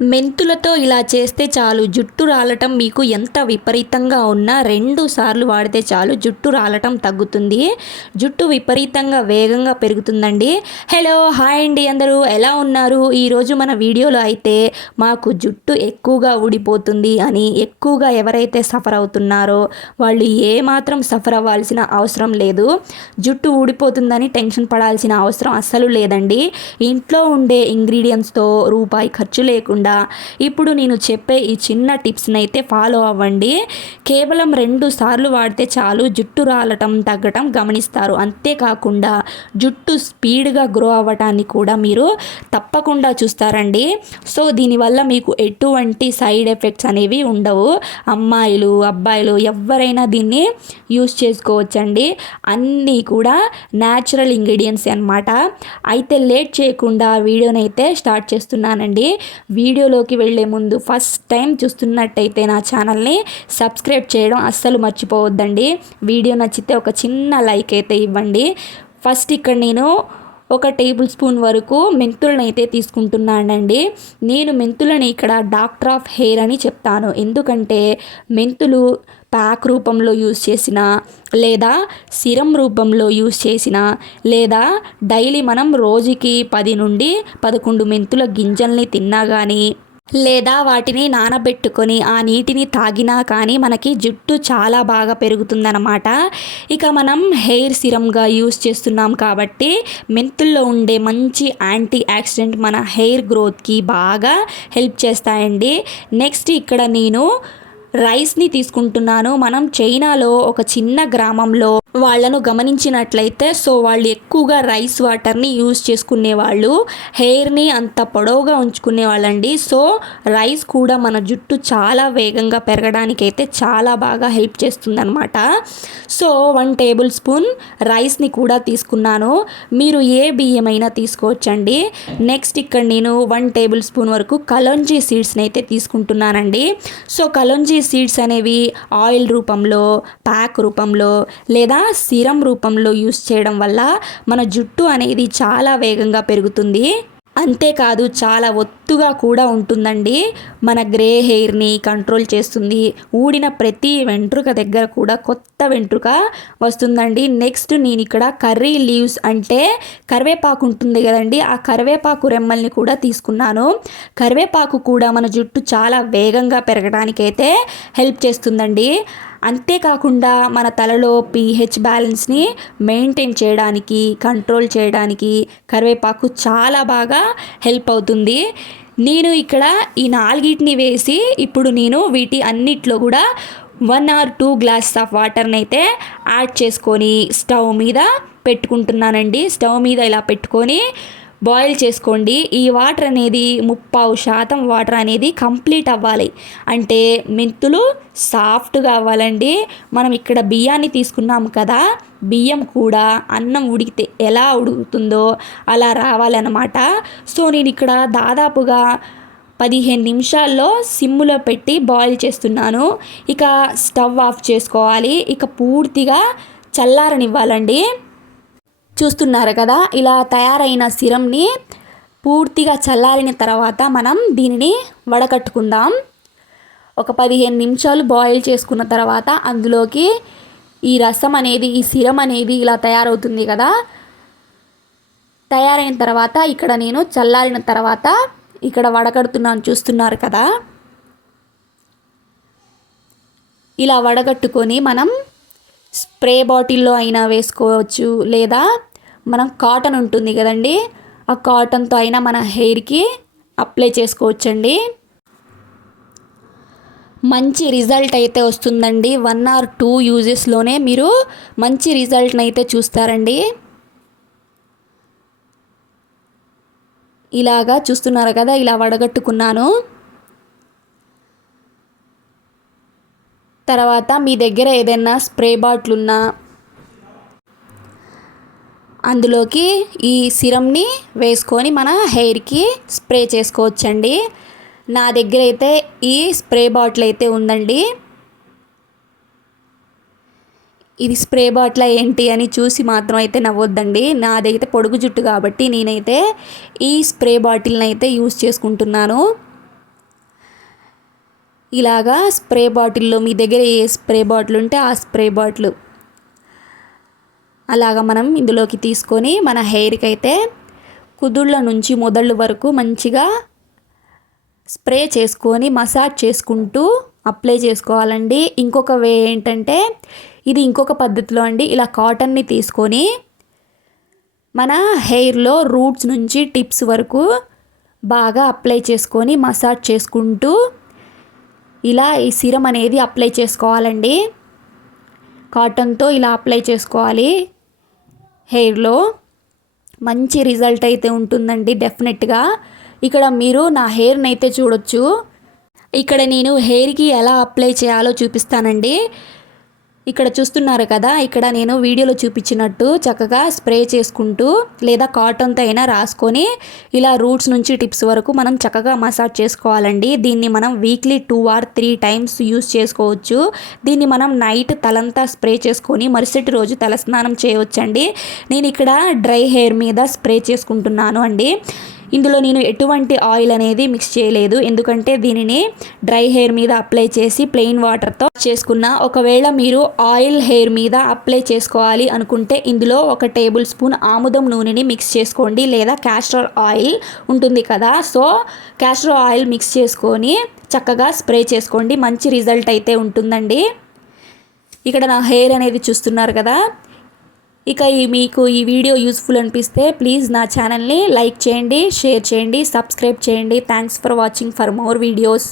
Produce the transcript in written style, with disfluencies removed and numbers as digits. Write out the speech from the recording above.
మెంతులతో ఇలా చేస్తే చాలు జుట్టు రాలటం మీకు ఎంత విపరీతంగా ఉన్నా 2 సార్లు వాడితే చాలు జుట్టు రాలటం తగ్గుతుంది. జుట్టు విపరీతంగా వేగంగా పెరుగుతుందండి. హలో హాయ్ అండి, అందరూ ఎలా ఉన్నారు? ఈరోజు మన వీడియోలో అయితే మాకు జుట్టు ఎక్కువగా ఊడిపోతుంది అని ఎక్కువగా ఎవరైతే సఫర్ అవుతున్నారో వాళ్ళు ఏమాత్రం సఫర్ అవ్వాల్సిన అవసరం లేదు. జుట్టు ఊడిపోతుందని టెన్షన్ పడాల్సిన అవసరం అస్సలు లేదండి. ఇంట్లో ఉండే ఇంగ్రీడియంట్స్తో రూపాయి ఖర్చు లేకుండా ఇప్పుడు నేను చెప్పే ఈ చిన్న టిప్స్ని అయితే ఫాలో అవ్వండి. కేవలం 2 సార్లు వాడితే చాలు జుట్టు రాలటం తగ్గటం గమనిస్తారు. అంతేకాకుండా జుట్టు స్పీడ్గా గ్రో అవ్వటాన్ని కూడా మీరు తప్పకుండా చూస్తారండి. సో దీనివల్ల మీకు ఎటువంటి సైడ్ ఎఫెక్ట్స్ అనేవి ఉండవు. అమ్మాయిలు అబ్బాయిలు ఎవరైనా దీన్ని యూస్ చేసుకోవచ్చండి. అన్నీ కూడా న్యాచురల్ ఇంగ్రీడియంట్స్ అన్నమాట. అయితే లేట్ చేయకుండా వీడియోని అయితే స్టార్ట్ చేస్తున్నానండి. వీడియోలోకి వెళ్ళే ముందు ఫస్ట్ టైం చూస్తున్నట్టయితే నా ఛానల్ని సబ్స్క్రైబ్ చేయడం అస్సలు మర్చిపోవద్దండి. వీడియో నచ్చితే ఒక చిన్న లైక్ అయితే ఇవ్వండి. ఫస్ట్ ఇక్కడ నేను 1 టేబుల్ స్పూన్ వరకు మెంతులను అయితే తీసుకుంటున్నానండి. నేను మెంతులని ఇక్కడ డాక్టర్ ఆఫ్ హెయిర్ అని చెప్తాను. ఎందుకంటే మెంతులు ప్యాక్ రూపంలో యూస్ చేసిన, లేదా సిరం రూపంలో యూస్ చేసిన, లేదా డైలీ మనం రోజుకి 10 నుండి 11 మెంతుల గింజల్ని తిన్నా కానీ, లేదా వాటిని నానబెట్టుకొని ఆ నీటిని తాగినా కానీ మనకి జుట్టు చాలా బాగా పెరుగుతుందన్నమాట. ఇక మనం హెయిర్ సిరమ్గా యూస్ చేస్తున్నాం కాబట్టి మెంతుల్లో ఉండే మంచి యాంటీ ఆక్సిడెంట్ మన హెయిర్ గ్రోత్కి బాగా హెల్ప్ చేస్తాయండి. నెక్స్ట్ ఇక్కడ నేను రైస్ని తీసుకుంటున్నాను. మనం చైనాలో ఒక చిన్న గ్రామంలో వాళ్ళను గమనించినట్లయితే వాళ్ళు ఎక్కువగా రైస్ వాటర్ని యూజ్ చేసుకునేవాళ్ళు. హెయిర్ని అంత పొడవుగా ఉంచుకునే వాళ్ళండి. రైస్ కూడా మన జుట్టు చాలా వేగంగా పెరగడానికి అయితే చాలా బాగా హెల్ప్ చేస్తుందన్నమాట. 1 టేబుల్ స్పూన్ రైస్ని కూడా తీసుకున్నాను. మీరు ఏ బియ్యమైనా తీసుకోవచ్చండి. నెక్స్ట్ ఇక్కడ నేను 1 టేబుల్ స్పూన్ వరకు కలోంజీ సీడ్స్ని అయితే తీసుకుంటున్నానండి. కలోంజీ సీడ్స్ అనేవి ఆయిల్ రూపంలో, ప్యాక్ రూపంలో, లేదా సిరం రూపంలో యూస్ చేయడం వల్ల మన జుట్టు అనేది చాలా వేగంగా పెరుగుతుంది. అంతేకాదు చాలా ఒత్తుగా కూడా ఉంటుందండి. మన గ్రే హెయిర్ని కంట్రోల్ చేస్తుంది. ఊడిన ప్రతి వెంట్రుక దగ్గర కూడా కొత్త వెంట్రుక వస్తుందండి. నెక్స్ట్ నేను ఇక్కడ కర్రీ లీవ్స్ అంటే కరివేపాకు ఉంటుంది కదండి, ఆ కరివేపాకు రెమ్మల్ని కూడా తీసుకున్నాను. కరివేపాకు కూడా మన జుట్టు చాలా వేగంగా పెరగడానికైతే హెల్ప్ చేస్తుందండి. అంతేకాకుండా మన తలలో pH బ్యాలెన్స్ని మెయింటైన్ చేయడానికి, కంట్రోల్ చేయడానికి కరివేపాకు చాలా బాగా హెల్ప్ అవుతుంది. నేను ఇక్కడ ఈ 4టిని వేసి ఇప్పుడు నేను వీటి అన్నిట్లో కూడా 1 or 2 గ్లాసెస్ ఆఫ్ వాటర్ని అయితే యాడ్ చేసుకొని స్టవ్ మీద పెట్టుకుంటున్నానండి. స్టవ్ మీద ఇలా పెట్టుకొని బాయిల్ చేసుకోండి. ఈ వాటర్ అనేది 30% వాటర్ అనేది కంప్లీట్ అవ్వాలి. అంటే మెంతులు సాఫ్ట్గా అవ్వాలండి. మనం ఇక్కడ బియ్యాన్ని తీసుకున్నాం కదా, బియ్యం కూడా అన్నం ఉడికితే ఎలా ఉడుకుతుందో అలా రావాలన్నమాట. నేను ఇక్కడ దాదాపుగా 15 నిమిషాల్లో సిమ్లో పెట్టి బాయిల్ చేస్తున్నాను. ఇక స్టవ్ ఆఫ్ చేసుకోవాలి. ఇక పూర్తిగా చల్లారనివ్వాలండి. చూస్తున్నారు కదా, ఇలా తయారైన సిరంని పూర్తిగా చల్లారిన తర్వాత మనం దీనిని వడకట్టుకుందాం. ఒక 15 నిమిషాలు బాయిల్ చేసుకున్న తర్వాత అందులోకి ఈ రసం అనేది, ఈ సిరం అనేది ఇలా తయారవుతుంది కదా. తయారైన తర్వాత ఇక్కడ నేను చల్లారిన తర్వాత ఇక్కడ వడకడుతున్నాను. చూస్తున్నారు కదా, ఇలా వడగట్టుకొని మనం స్ప్రే బాటిల్లో అయినా వేసుకోవచ్చు, లేదా మనం కాటన్ ఉంటుంది కదండి, ఆ కాటన్తో అయినా మన హెయిర్కి అప్లై చేసుకోవచ్చండి. మంచి రిజల్ట్ అయితే వస్తుందండి. 1 or 2 యూజెస్లోనే మీరు మంచి రిజల్ట్ని అయితే చూస్తారండి. ఇలాగా చూస్తున్నారు కదా, ఇలా వడగట్టుకున్నాను. తర్వాత మీ దగ్గర ఏదైనా స్ప్రే బాటిల్ ఉన్నా అందులోకి ఈ సిరంని వేసుకొని మన హెయిర్కి స్ప్రే చేసుకోవచ్చండి. నా దగ్గర అయితే ఈ స్ప్రే బాటిల్ అయితే ఉందండి. ఇది స్ప్రే బాటిల్ ఏంటి అని చూసి మాత్రం అయితే నవ్వొద్దండి. నాదైతే పొడుగు జుట్టు కాబట్టి నేనైతే ఈ స్ప్రే బాటిల్ని అయితే యూస్ చేసుకుంటున్నాను. ఇలాగా స్ప్రే బాటిల్లో మీ దగ్గర ఏ స్ప్రే బాటిల్ ఉంటే ఆ స్ప్రే బాటిల్ అలాగా మనం ఇందులోకి తీసుకొని మన హెయిర్కి అయితే కుదుళ్ళ నుంచి మొదళ్ళ వరకు మంచిగా స్ప్రే చేసుకొని మసాజ్ చేసుకుంటూ అప్లై చేసుకోవాలండి. ఇంకొక వే ఏంటంటే ఇది ఇంకొక పద్ధతిలో అండి. ఇలా కాటన్ని తీసుకొని మన హెయిర్లో రూట్స్ నుంచి టిప్స్ వరకు బాగా అప్లై చేసుకొని మసాజ్ చేసుకుంటూ ఇలా ఈ సిరం అనేది అప్లై చేసుకోవాలండి. కాటన్తో ఇలా అప్లై చేసుకోవాలి. హెయిర్లో మంచి రిజల్ట్ అయితే ఉంటుందండి డెఫినెట్గా. ఇక్కడ మీరు నా హెయిర్ని అయితే చూడొచ్చు. ఇక్కడ నేను హెయిర్కి ఎలా అప్లై చేయాలో చూపిస్తానండి. ఇక్కడ చూస్తున్నారు కదా, ఇక్కడ నేను వీడియోలో చూపించినట్టు చక్కగా స్ప్రే చేసుకుంటూ లేదా కాటన్తో అయినా రాసుకొని ఇలా రూట్స్ నుంచి టిప్స్ వరకు మనం చక్కగా మసాజ్ చేసుకోవాలండి. దీన్ని మనం వీక్లీ 2 or 3 టైమ్స్ యూస్ చేసుకోవచ్చు. దీన్ని మనం నైట్ తలంతా స్ప్రే చేసుకొని మరుసటి రోజు తలస్నానం చేయవచ్చండి. నేను ఇక్కడ డ్రై హెయిర్ మీద స్ప్రే చేసుకుంటున్నాను అండి. ఇందులో నేను ఎటువంటి ఆయిల్ అనేది మిక్స్ చేయలేదు, ఎందుకంటే దీనిని డ్రై హెయిర్ మీద అప్లై చేసి ప్లెయిన్ వాటర్తో చేసుకున్నా. ఒకవేళ మీరు ఆయిల్ హెయిర్ మీద అప్లై చేసుకోవాలి అనుకుంటే ఇందులో 1 టేబుల్ స్పూన్ ఆముదం నూనెని మిక్స్ చేసుకోండి, లేదా క్యాస్టర్ ఆయిల్ ఉంటుంది కదా, సో క్యాస్టర్ ఆయిల్ మిక్స్ చేసుకొని చక్కగా స్ప్రే చేసుకోండి. మంచి రిజల్ట్ అయితే ఉంటుందండి. ఇక్కడ నా హెయిర్ అనేది చూస్తున్నారు కదా. ఇక మీకు ఈ వీడియో యూస్ఫుల్ అనిపిస్తే ప్లీజ్ నా ఛానల్ని లైక్ చేయండి, షేర్ చేయండి, సబ్స్క్రైబ్ చేయండి. Thanks for watching for more videos.